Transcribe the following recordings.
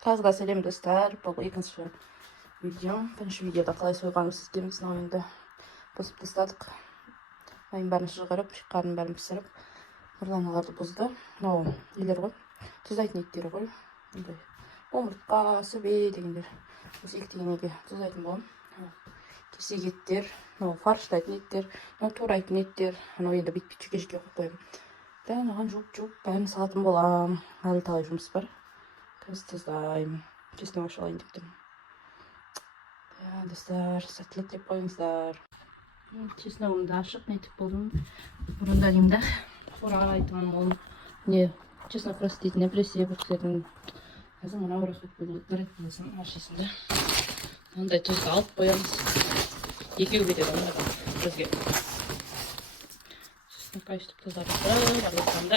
Тағы да сәлем достар. Бұл екінші видеом. Бірінші видеода қалай сойғанымды істейміз. Енді бұзып тастадық. Айын бәрін шығарып, шыққанын бәрін пісіріп, нұрланаларды бұзды. Нелер ғой. Тұздайтын еттері ғой. Омыртқа, сүбе дегендер. Осы ектегенеге тұздайтын болам. Кесек еттер, фарштайтын еттер, турайтын еттер. Енді бүйтіп жеке қойып қоямын. Оған жуып бәрін салатын болам. Әлі талай жұмыс бар. Қазір тұздаймын. Честно ашылайын деп тұрмын. Достар, сәттілік деп қойыңыздар. Чесногымды ашып нетіп болдым. Бұрындалимда қораға айтымын ол не чеснок растетін әбіресе бір кісілердің қазір мына рахмет бөлініп болсын ашисында. Ондай тұзды алып қоямыз. Екеу кетеді онда бізге. Чеснокқа үстіп тұздарды араласқанда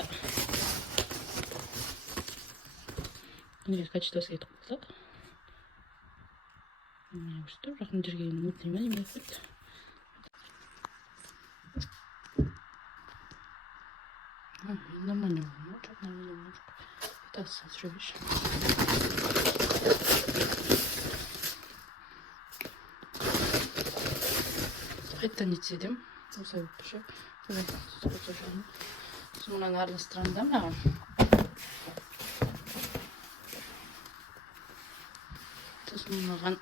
не качествосы етіп болсақ. Что, жақын жерге үміттейме неме қойды. Нормально болмау, жоқ нормально болмау жоқ. Это сәтшөбеш. Қайттан етсе дем. Осай болып піші. Сонан араластырам маған. Сосын маған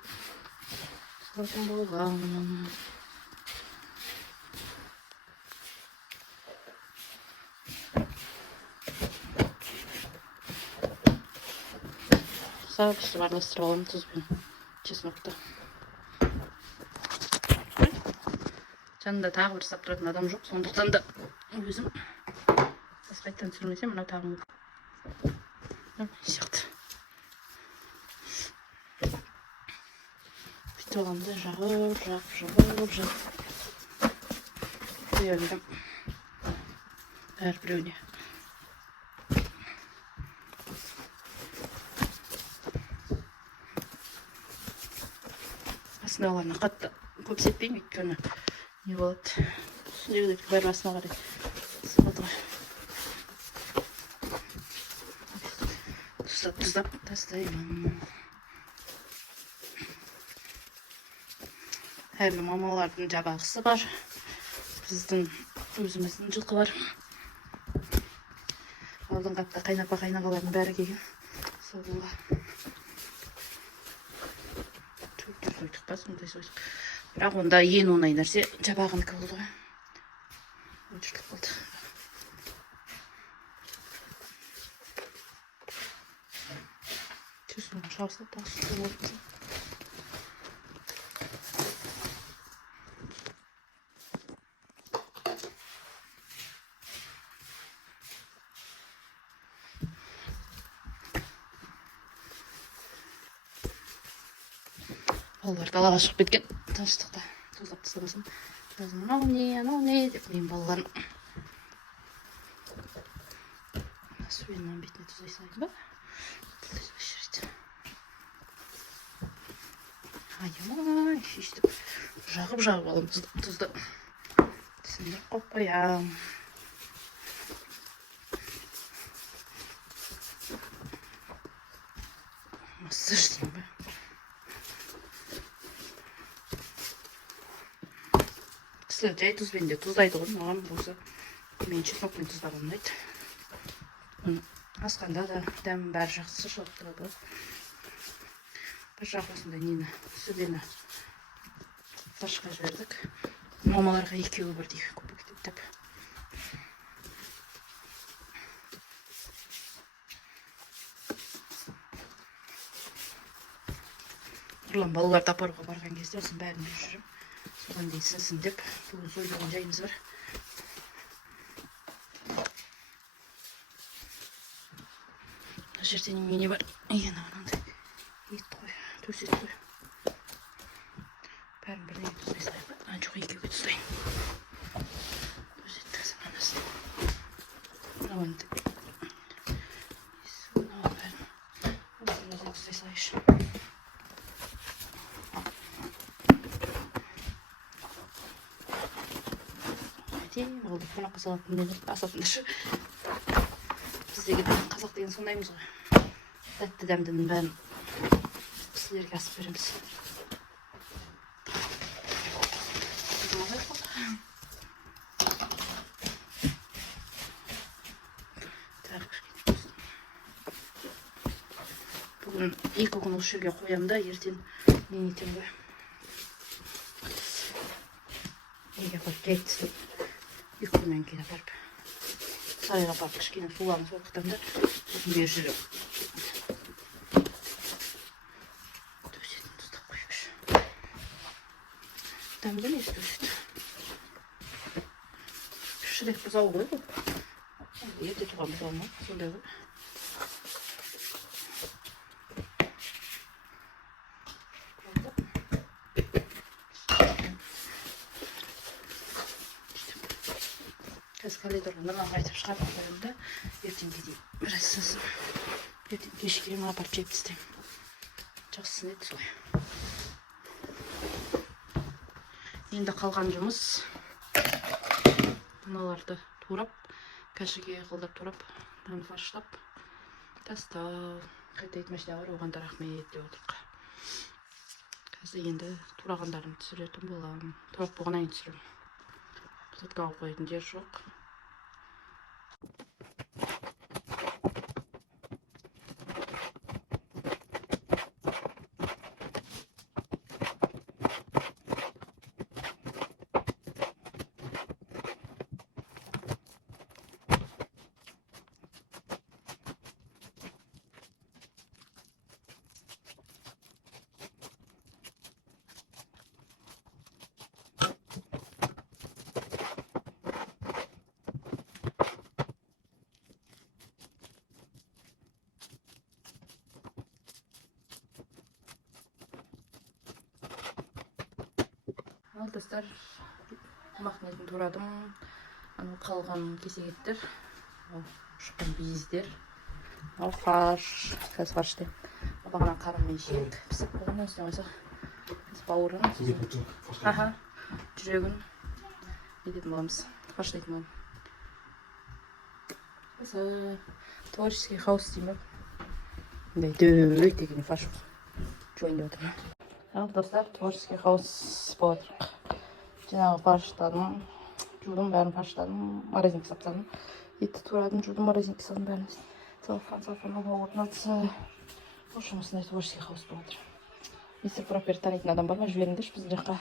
салатын болған. Сабыстырып араластырып аламын тұзбен чеснокты. Жанында тағы бір сап тұратын адам жоқ, сондықтан да өзім қайттан түсірмесем, мынау тағым сияқты. Бүйтіп аламды жағып қоя берем әрбіреуіне. Астына оларына қатты көп сеппеймін, өйткені не болады. Үстіндегі бәрі астына қарай сығады ғой. Тұздап тастаймын. Әрі мамалардың жабағысы бар. Біздің өзіміздің жылқы бар. Алдың қапта қайнағалардың бәрі келген. Солға. Сөйтік па, сондай сөйтік. Бірақ онда ең оңай нәрсе жабағынікі болды ғой. Өтірлік болды. Чесногын шауыстап тағы сүті болды. Балалар далаға шығып кеткен. Тыныштықта тұздап тастамасын. Анау не деп мен балаларын. Суеннан бетіне тұздай салайын ба? Айымай, шештіп жағып алам тұзды. Түсіндіріп қойып қоям. Массаж деймін ба? Жай тұзбен де тұздайды ғой, маған болса мен чеснокпен тұздап алмайды. Асқанда да дәмі бәрі жақсы шығып тұрады. Бір жақ осындай нені сүбені фаршқа жібердік. Мамаларға екеуі бірдей көпектеп. Нұрлан балаларды апаруға барған кезде осының бәрін жүріп. Соған дейін сынсын деп, бүгін сойдырған жайымыз бар. Бұл жерде немене бар? Анандай ет қой, төс ет қой. Бәрін бірден тұздай салайын. Жоқ, екеуге тұздайын. Төс ет қазір анасын. Мынауынды. Мынауын бәрін тұздай салайшы. Oldu. Buna kasalak denir. Asatmış. Bizde gibi kazak деген сондаймыз ғой. Тәтті дәмдінің бәрін Sizlerге asып береміз. Бүгін 2 күн осы жерге қоямын да, ертең не етемін. Неге қойып жетістім. 2 күннен кейін барып. Сарайға барып кішкене суламыз сондықтан да бүгін бер жүріп. Төсетін тұздап қойып. Дәмді не төсет. Шырек бұзау ғой бұл. Ерте туған бұзау ма? Сондай ғой. Қазір калидорын нұрлан қайтып шығарып қоямын да, ертеңге дейін біраз сасып. Ертең кешке апарып жеп тастаймын. Жақсы еді солай. Енді қалған жұмыс мыналарды турап, кәшіге қылдап турап, фарштап, тастау. Қайта етмешіне бар, оғанда рахмет деп отырық. Қазір енді турағандарын түсіретін боламын. Турап болғаннан кейін түсірем. Тұтқауы қойатын жер жоқ. Ал достар, мақнетін турадым. Қалған кесегеттер, шыққан бейіздер. Ал фарш, қазір фарш дейм. Бағана қарынмен жек, пісіп болғаннан үстіне қойса. Бауырын, жүрегін не дейтін боламыз, фарш дейтін болам. Осы творческий хаус деймін. Дөй деген фарш жойын деп отырмын. Ал достар, творческий хаус болады. Жаңағы фарштадым, жудым, бәрін фарштадым, морозилке саптадым. Етті турадым, жудым, морозилке салдым бәрін. Салфан, орнатса. В общем, осындай творческий хаус болады. Если пропер танитын адам бар ма, жіберіңдерші біздің жаққа.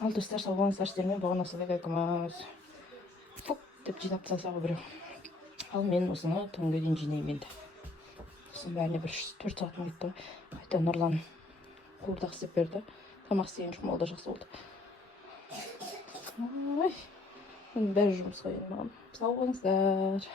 Ал достар, сау болыңыздар, сіздермен болған осындай кайкамыз. Фук деп жинап тастасаға біреу. Ал мен осыны түнге дейін жинаймын енді. Осының бәріне бір 4 сағатым кетті. Қайта Нұрлан қуырдақ істеп берді. Тамақ істеген жұмыс ол да жақсы болды. Ой, бәрі жұмыс қойын маған. Сау болыңыздар.